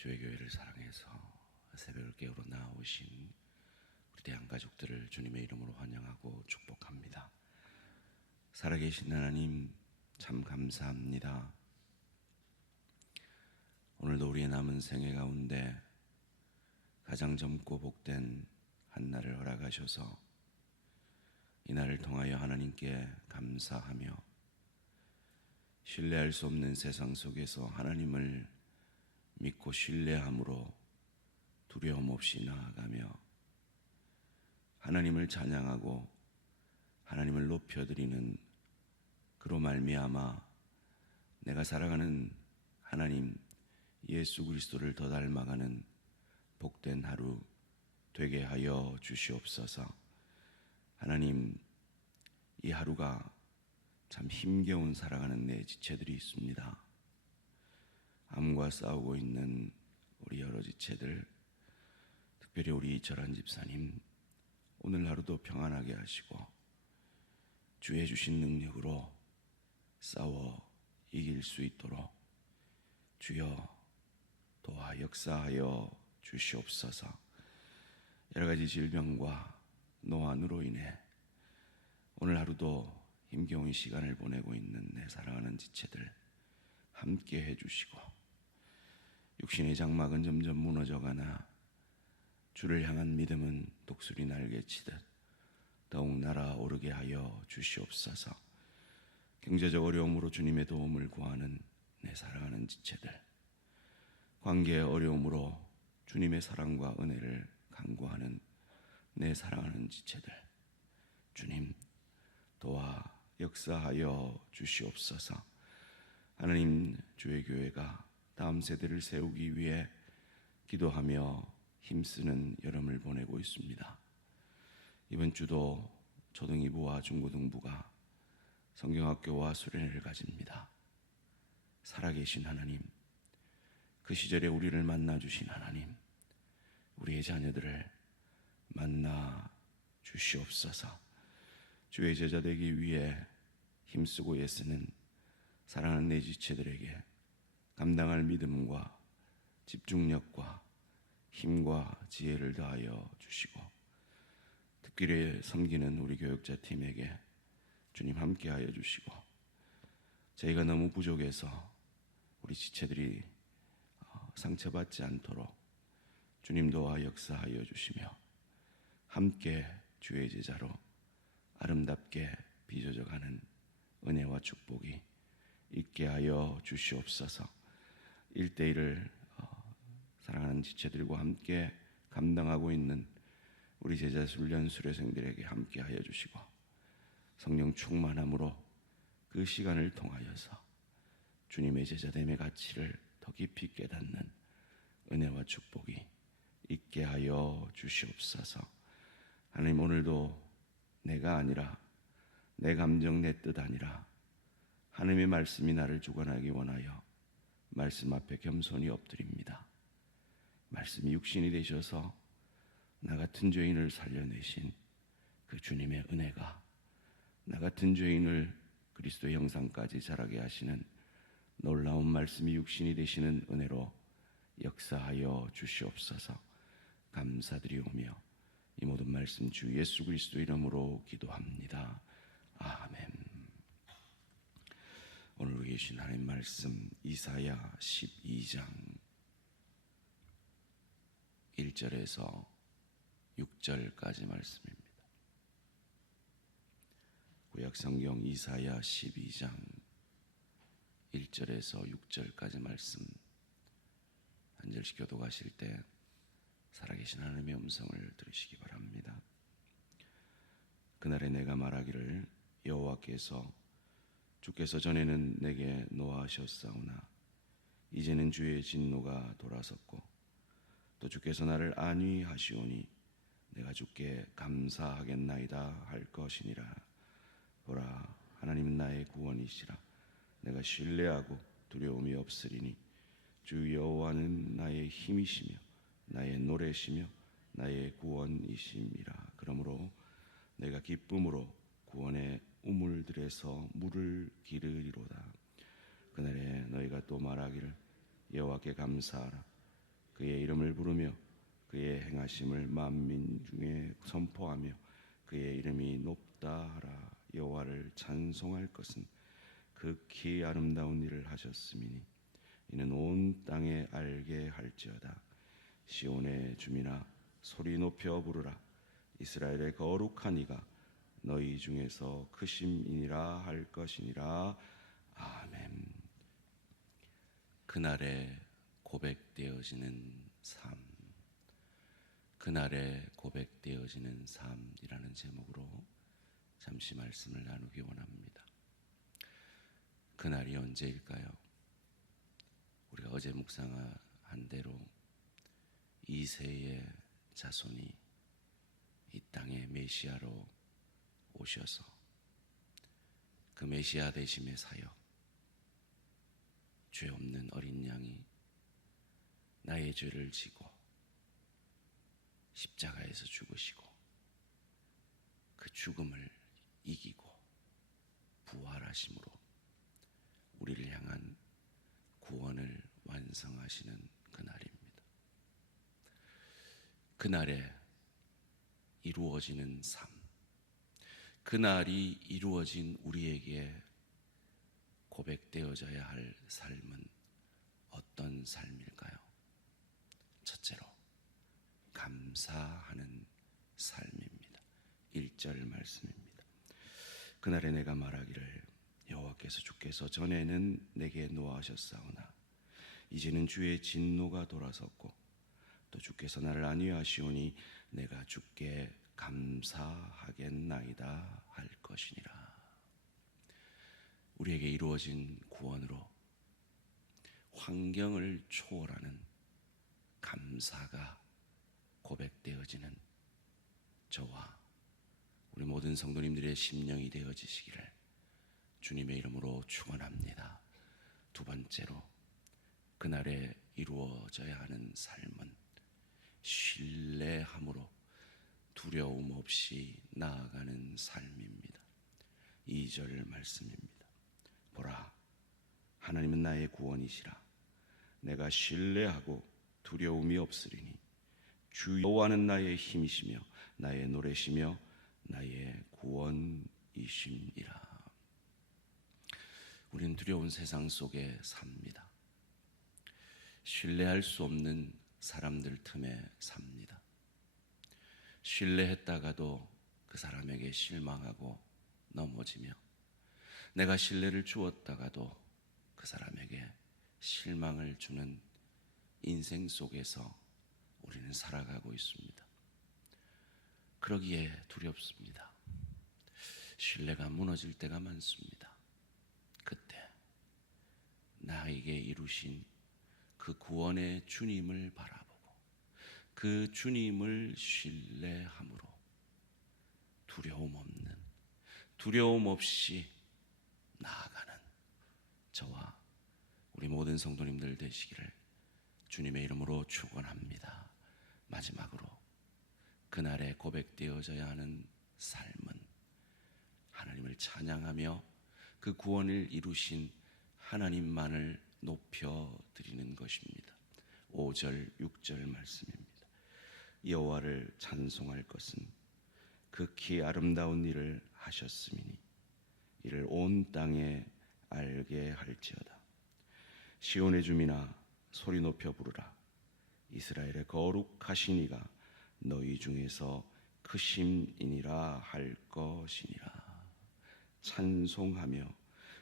주의 교회를 사랑해서 새벽을 깨우러 나오신 우리 대한가족들을 주님의 이름으로 환영하고 축복합니다. 살아계신 하나님 참 감사합니다. 오늘도 우리의 남은 생애 가운데 가장 젊고 복된 한 날을 허락하셔서 이 날을 통하여 하나님께 감사하며 신뢰할 수 없는 세상 속에서 하나님을 믿고 신뢰함으로 두려움 없이 나아가며 하나님을 찬양하고 하나님을 높여드리는 그로 말미암아 내가 사랑하는 하나님 예수 그리스도를 더 닮아가는 복된 하루 되게 하여 주시옵소서. 하나님, 이 하루가 참 힘겨운 살아가는 내 지체들이 있습니다. 암과 싸우고 있는 우리 여러 지체들, 특별히 우리 이철한 집사님, 오늘 하루도 평안하게 하시고 주의 주신 능력으로 싸워 이길 수 있도록 주여 도와 역사하여 주시옵소서. 여러 가지 질병과 노안으로 인해 오늘 하루도 힘겨운 시간을 보내고 있는 내 사랑하는 지체들 함께 해주시고, 육신의 장막은 점점 무너져가나 주를 향한 믿음은 독수리 날개치듯 더욱 날아오르게 하여 주시옵소서. 경제적 어려움으로 주님의 도움을 구하는 내 사랑하는 지체들, 관계의 어려움으로 주님의 사랑과 은혜를 간구하는 내 사랑하는 지체들, 주님 도와 역사하여 주시옵소서. 하나님, 주의 교회가 다음 세대를 세우기 위해 기도하며 힘쓰는 여름을 보내고 있습니다. 이번 주도 초등이부와 중고등부가 성경학교와 수련회를 가집니다. 살아계신 하나님, 그 시절에 우리를 만나주신 하나님, 우리의 자녀들을 만나 주시옵소서. 주의 제자 되기 위해 힘쓰고 애쓰는 사랑하는 내 지체들에게 감당할 믿음과 집중력과 힘과 지혜를 다하여 주시고, 특별히 섬기는 우리 교육자 팀에게 주님 함께하여 주시고, 저희가 너무 부족해서 우리 지체들이 상처받지 않도록 주님 도와 역사하여 주시며 함께 주의 제자로 아름답게 빚어져가는 은혜와 축복이 있게 하여 주시옵소서. 1대1을 사랑하는 지체들과 함께 감당하고 있는 우리 제자 훈련 수료생들에게 함께 하여 주시고, 성령 충만함으로 그 시간을 통하여서 주님의 제자됨의 가치를 더 깊이 깨닫는 은혜와 축복이 있게 하여 주시옵소서. 하나님, 오늘도 내가 아니라 내 감정 내 뜻 아니라 하나님의 말씀이 나를 주관하기 원하여 말씀 앞에 겸손히 엎드립니다. 말씀이 육신이 되셔서 나 같은 죄인을 살려내신 그 주님의 은혜가 나 같은 죄인을 그리스도의 형상까지 자라게 하시는 놀라운 말씀이 육신이 되시는 은혜로 역사하여 주시옵소서. 감사드리오며 이 모든 말씀 주 예수 그리스도 이름으로 기도합니다. 아멘. 오늘 계신 하나님 말씀 이사야 12장 1절에서 6절까지 말씀입니다. 구약성경 이사야 12장 1절에서 6절까지 말씀, 한 절씩 교독하실 때 살아계신 하나님의 음성을 들으시기 바랍니다. 그날에 내가 말하기를 여호와께서 주께서 전에는 내게 노하셨사오나 이제는 주의 진노가 돌아섰고 또 주께서 나를 안위하시오니 내가 주께 감사하겠나이다 할 것이니라. 보라, 하나님은 나의 구원이시라. 내가 신뢰하고 두려움이 없으리니 주 여호와는 나의 힘이시며 나의 노래시며 나의 구원이심이라. 그러므로 내가 기쁨으로 구원의 우물들에서 물을 기르리로다. 그날에 너희가 또 말하기를 여호와께 감사하라. 그의 이름을 부르며 그의 행하심을 만민 중에 선포하며 그의 이름이 높다 하라. 여호와를 찬송할 것은 극히 아름다운 일을 하셨음이니 이는 온 땅에 알게 할지어다. 시온의 주민아 소리 높여 부르라. 이스라엘의 거룩한 이가 너희 중에서 크심이니라 할 것이니라. 아멘. 그날에 고백되어지는 삶, 그날에 고백되어지는 삶이라는 제목으로 잠시 말씀을 나누기 원합니다. 그날이 언제일까요? 우리가 어제 묵상한 대로 이새의 자손이 이 땅에 메시아로 오셔서 그 메시아 되심의 사역, 죄 없는 어린 양이 나의 죄를 지고 십자가에서 죽으시고 그 죽음을 이기고 부활하심으로 우리를 향한 구원을 완성하시는 그날입니다. 그날에 이루어지는 삶, 그날이 이루어진 우리에게 고백되어져야 할 삶은 어떤 삶일까요? 첫째로 감사하는 삶입니다. 1절 말씀입니다. 그날에 내가 말하기를 여호와께서 주께서 전에는 내게 노하셨사오나 이제는 주의 진노가 돌아섰고 또 주께서 나를 안위하시오니 내가 주께 감사하겠나이다 할 것이니라. 우리에게 이루어진 구원으로 환경을 초월하는 감사가 고백되어지는 저와 우리 모든 성도님들의 심령이 되어지시기를 주님의 이름으로 축원합니다. 두 번째로 그날에 이루어져야 하는 삶은 신뢰함으로 두려움 없이 나아가는 삶입니다. 2절 말씀입니다. 보라, 하나님은 나의 구원이시라. 내가 신뢰하고 두려움이 없으리니 주 여호와는 나의 힘이시며 나의 노래시며 나의 구원이심이라. 우리는 두려운 세상 속에 삽니다. 신뢰할 수 없는 사람들 틈에 삽니다. 신뢰했다가도 그 사람에게 실망하고 넘어지며 내가 신뢰를 주었다가도 그 사람에게 실망을 주는 인생 속에서 우리는 살아가고 있습니다. 그러기에 두렵습니다. 신뢰가 무너질 때가 많습니다. 그때 나에게 이루신 그 구원의 주님을 바라보고 그 주님을 신뢰함으로 두려움 없이 나아가는 저와 우리 모든 성도님들 되시기를 주님의 이름으로 축원합니다. 마지막으로 그날에 고백되어져야 하는 삶은 하나님을 찬양하며 그 구원을 이루신 하나님만을 높여드리는 것입니다. 5절 6절 말씀입니다. 여호와를 찬송할 것은 극히 아름다운 일을 하셨음이니 이를 온 땅에 알게 할지어다. 시온의 주민아 소리 높여 부르라. 이스라엘의 거룩하신 이가 너희 중에서 크심이니라 할 것이니라. 찬송하며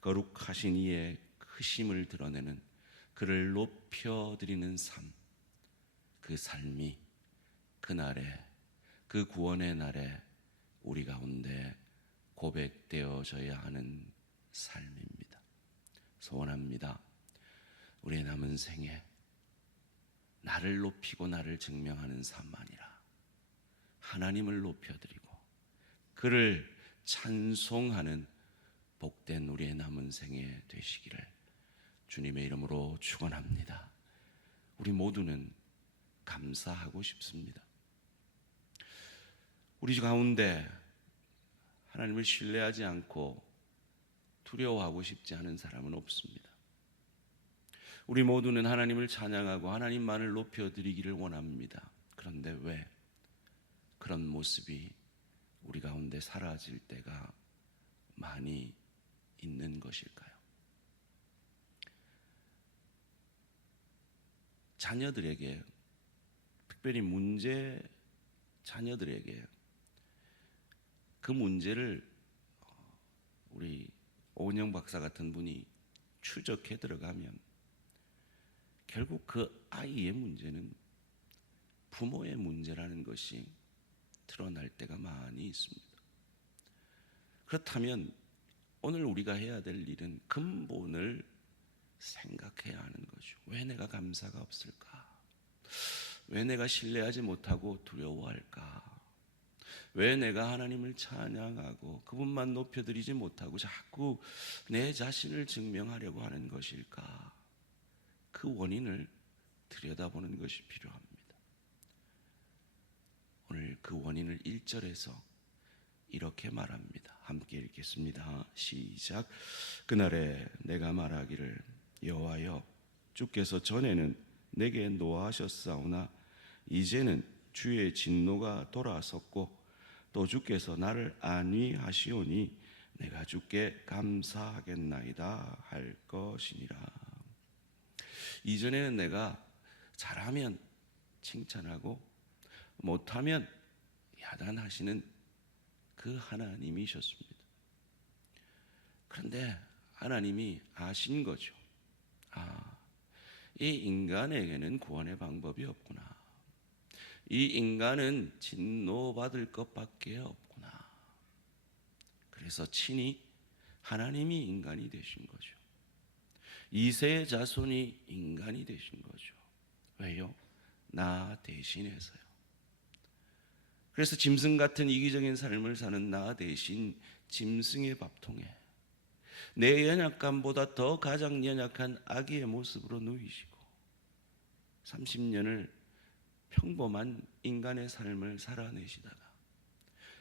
거룩하신 이의 크심을 드러내는 그를 높여드리는 삶, 그 삶이 그날에 그 구원의 날에 우리 가운데 고백되어져야 하는 삶입니다. 소원합니다. 우리의 남은 생에 나를 높이고 나를 증명하는 삶 아니라 하나님을 높여드리고 그를 찬송하는 복된 우리의 남은 생에 되시기를 주님의 이름으로 축원합니다. 우리 모두는 감사하고 싶습니다. 우리 가운데 하나님을 신뢰하지 않고 두려워하고 싶지 않은 사람은 없습니다. 우리 모두는 하나님을 찬양하고 하나님만을 높여드리기를 원합니다. 그런데 왜 그런 모습이 우리 가운데 사라질 때가 많이 있는 것일까요? 자녀들에게, 특별히 문제 자녀들에게 그 문제를 우리 오은영 박사 같은 분이 추적해 들어가면 결국 그 아이의 문제는 부모의 문제라는 것이 드러날 때가 많이 있습니다. 그렇다면 오늘 우리가 해야 될 일은 근본을 생각해야 하는 거죠. 왜 내가 감사가 없을까? 왜 내가 신뢰하지 못하고 두려워할까? 왜 내가 하나님을 찬양하고 그분만 높여드리지 못하고 자꾸 내 자신을 증명하려고 하는 것일까? 그 원인을 들여다보는 것이 필요합니다. 오늘 그 원인을 1절에서 이렇게 말합니다. 함께 읽겠습니다. 시작. 그날에 내가 말하기를 여호와여, 주께서 전에는 내게 노하셨사오나 이제는 주의 진노가 돌아섰고 또 주께서 나를 안위하시오니 내가 주께 감사하겠나이다 할 것이니라. 이전에는 내가 잘하면 칭찬하고 못하면 야단하시는 그 하나님이셨습니다. 그런데 하나님이 아신 거죠. 이 인간에게는 구원의 방법이 없구나. 이 인간은 진노받을 것밖에 없구나. 그래서 친히 하나님이 인간이 되신 거죠. 이새의 자손이 인간이 되신 거죠. 왜요? 나 대신해서요. 그래서 짐승 같은 이기적인 삶을 사는 나 대신 짐승의 밥통에 내 연약감보다 더 가장 연약한 아기의 모습으로 누이시고 30년을 평범한 인간의 삶을 살아내시다가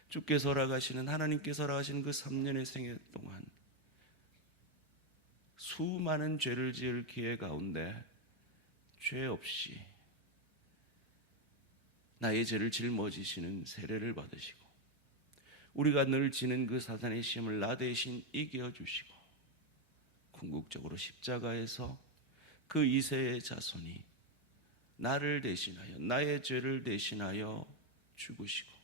주께서 허락하시는, 하나님께서 허락하시는 그 3년의 생애 동안 수많은 죄를 지을 기회 가운데 죄 없이 나의 죄를 짊어지시는 세례를 받으시고 우리가 늘 지는 그 사단의 시험을 나 대신 이겨주시고 궁극적으로 십자가에서 그 이새의 자손이 나를 대신하여, 나의 죄를 대신하여 죽으시고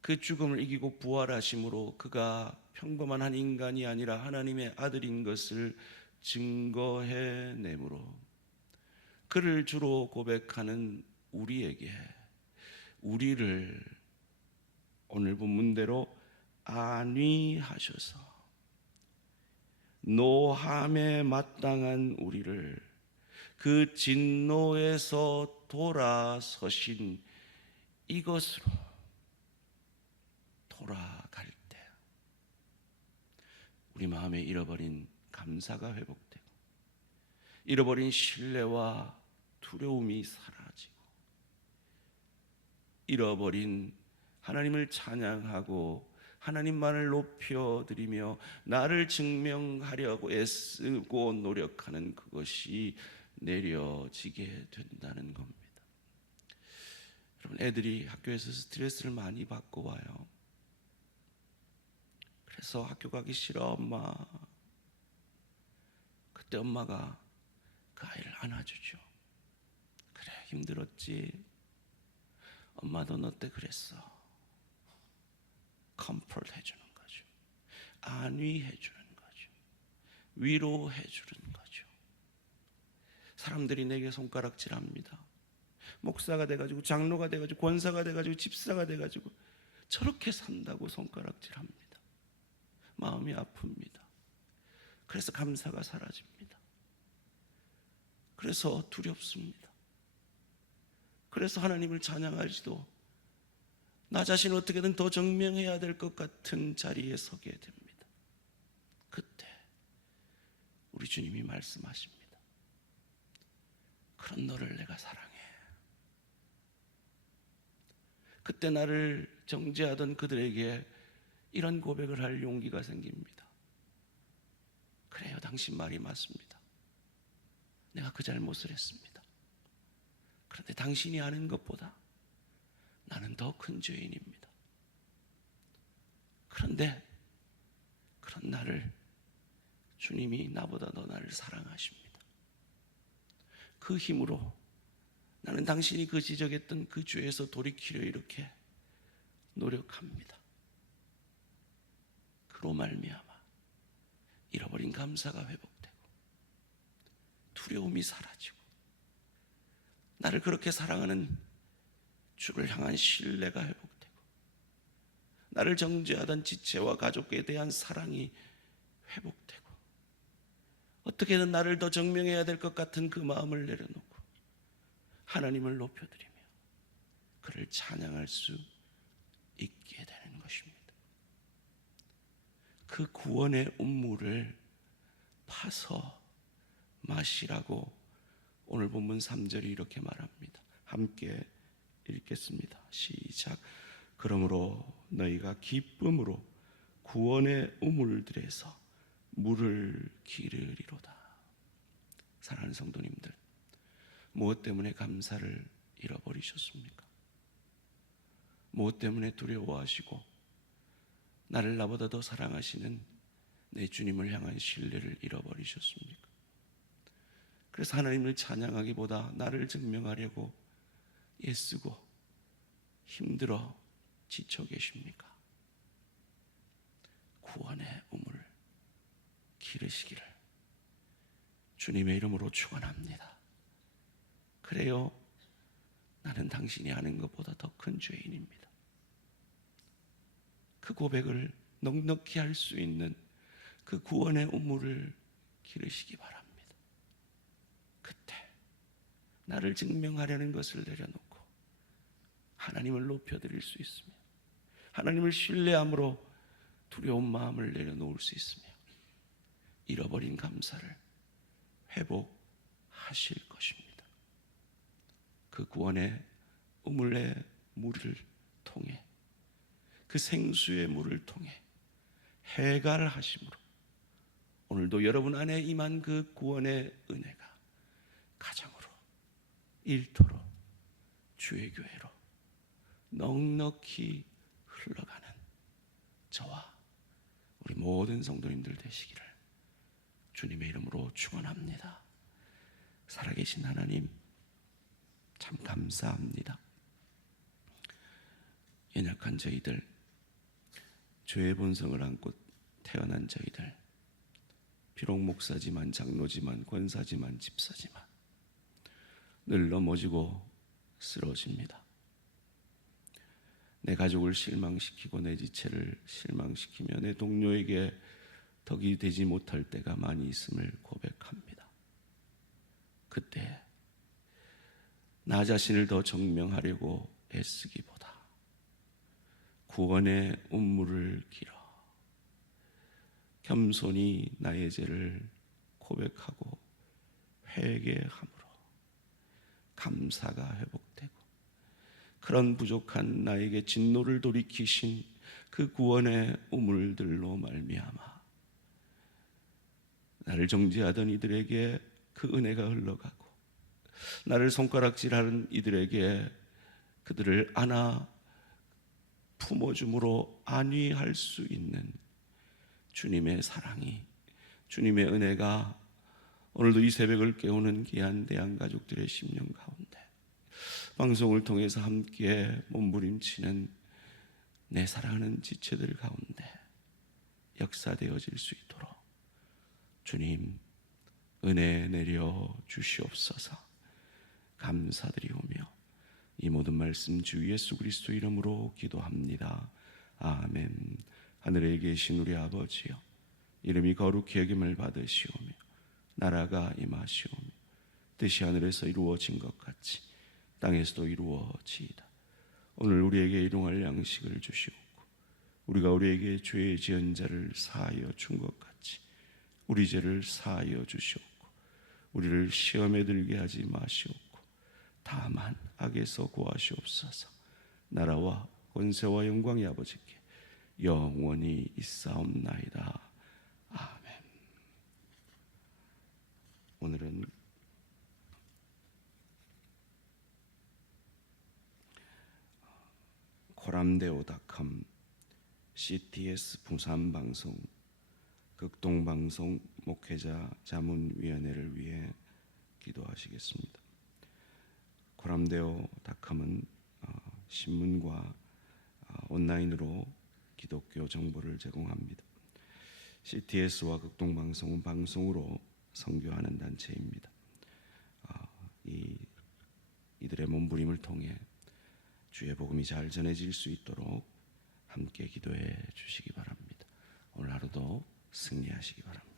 그 죽음을 이기고 부활하심으로 그가 평범한 한 인간이 아니라 하나님의 아들인 것을 증거해내므로 그를 주로 고백하는 우리에게, 우리를 오늘 본문대로 안위하셔서 노함에 마땅한 우리를 그 진노에서 돌아서신 이것으로 돌아갈 때 우리 마음에 잃어버린 감사가 회복되고 잃어버린 신뢰와 두려움이 사라지고 잃어버린 하나님을 찬양하고 하나님만을 높여드리며 나를 증명하려고 애쓰고 노력하는 그것이 내려지게 된다는 겁니다. 여러분, 애들이 학교에서 스트레스를 많이 받고 와요. 그래서 학교 가기 싫어 엄마. 그때 엄마가 그 아이를 안아주죠. 그래, 힘들었지. 엄마도 너 때 그랬어. 컴포트 해주는 거죠. 안위해주는 거죠. 위로해주는 거죠. 사람들이 내게 손가락질합니다. 목사가 돼가지고 장로가 돼가지고 권사가 돼가지고 집사가 돼가지고 저렇게 산다고 손가락질합니다. 마음이 아픕니다. 그래서 감사가 사라집니다. 그래서 두렵습니다. 그래서 하나님을 찬양하지도 나 자신을 어떻게든 더 증명해야 될 것 같은 자리에 서게 됩니다. 그때 우리 주님이 말씀하십니다. 그런 너를 내가 사랑해. 그때 나를 정죄하던 그들에게 이런 고백을 할 용기가 생깁니다. 그래요, 당신 말이 맞습니다. 내가 그 잘못을 했습니다. 그런데 당신이 아는 것보다 나는 더 큰 죄인입니다. 그런데 그런 나를 주님이 나보다 더 나를 사랑하십니다. 그 힘으로 나는 당신이 그 지적했던 그 죄에서 돌이키려 이렇게 노력합니다. 그로 말미암아 잃어버린 감사가 회복되고 두려움이 사라지고 나를 그렇게 사랑하는 주를 향한 신뢰가 회복되고 나를 정죄하던 지체와 가족에 대한 사랑이 회복되고 어떻게든 나를 더 증명해야 될 것 같은 그 마음을 내려놓고 하나님을 높여드리며 그를 찬양할 수 있게 되는 것입니다. 그 구원의 운물을 파서 마시라고 오늘 본문 3절이 이렇게 말합니다. 함께 읽겠습니다. 시작. 그러므로 너희가 기쁨으로 구원의 우물들에서 물을 기르리로다. 사랑하는 성도님들, 무엇 때문에 감사를 잃어버리셨습니까? 무엇 때문에 두려워하시고 나를 나보다 더 사랑하시는 내 주님을 향한 신뢰를 잃어버리셨습니까? 그래서 하나님을 찬양하기보다 나를 증명하려고 애쓰고 힘들어 지쳐 계십니까? 구원의 우물 기르시기를 주님의 이름으로 축원합니다. 그래요, 나는 당신이 아는 것보다 더 큰 죄인입니다. 그 고백을 넉넉히 할 수 있는 그 구원의 우물을 기르시기 바랍니다. 그때 나를 증명하려는 것을 내려놓고 하나님을 높여드릴 수 있으며 하나님을 신뢰함으로 두려운 마음을 내려놓을 수 있으며 잃어버린 감사를 회복하실 것입니다. 그 구원의 우물의 물을 통해 그 생수의 물을 통해 해갈하심으로 오늘도 여러분 안에 임한 그 구원의 은혜가 가정으로, 일터로, 주의 교회로 넉넉히 흘러가는 저와 우리 모든 성도님들 되시기를 주님의 이름으로 축원합니다. 살아계신 하나님, 참 감사합니다. 연약한 저희들, 죄의 본성을 안고 태어난 저희들, 비록 목사지만 장로지만 권사지만 집사지만 늘 넘어지고 쓰러집니다. 내 가족을 실망시키고 내 지체를 실망시키며 내 동료에게 덕이 되지 못할 때가 많이 있음을 고백합니다. 그때 나 자신을 더 증명하려고 애쓰기보다 구원의 운물을 길어 겸손히 나의 죄를 고백하고 회개함으로 감사가 회복되고 그런 부족한 나에게 진노를 돌이키신 그 구원의 우물들로 말미암아 나를 정죄하던 이들에게 그 은혜가 흘러가고 나를 손가락질하는 이들에게 그들을 안아 품어줌으로 안위할 수 있는 주님의 사랑이, 주님의 은혜가 오늘도 이 새벽을 깨우는 귀한 대한가족들의 심령 가운데 방송을 통해서 함께 몸부림치는 내 사랑하는 지체들 가운데 역사되어질 수 있도록 주님 은혜 내려 주시옵소서. 감사드리오며 이 모든 말씀 주 예수 그리스도 이름으로 기도합니다. 아멘. 하늘에 계신 우리 아버지여, 이름이 거룩히 여김을 받으시오며 나라가 임하시오며 뜻이 하늘에서 이루어진 것 같이 땅에서도 이루어지이다. 오늘 우리에게 일용할 양식을 주시옵고 우리가 우리에게 죄 지은 자를 사하여 준 것 같이 우리 죄를 사하여 주시옵고 우리를 시험에 들게 하지 마시옵고 다만 악에서 구하시옵소서. 나라와 권세와 영광이 아버지께 영원히 있사옵나이다. 아멘. 오늘은 코람데오닷컴, CTS 부산방송, 극동방송 목회자 자문위원회를 위해 기도하시겠습니다. 코람데오닷컴은 신문과 온라인으로 기독교 정보를 제공합니다. CTS와 극동방송은 방송으로 선교하는 단체입니다. 이들의 몸부림을 통해 주의 복음이 잘 전해질 수 있도록 함께 기도해 주시기 바랍니다. 오늘 하루도 승리하시기 바랍니다.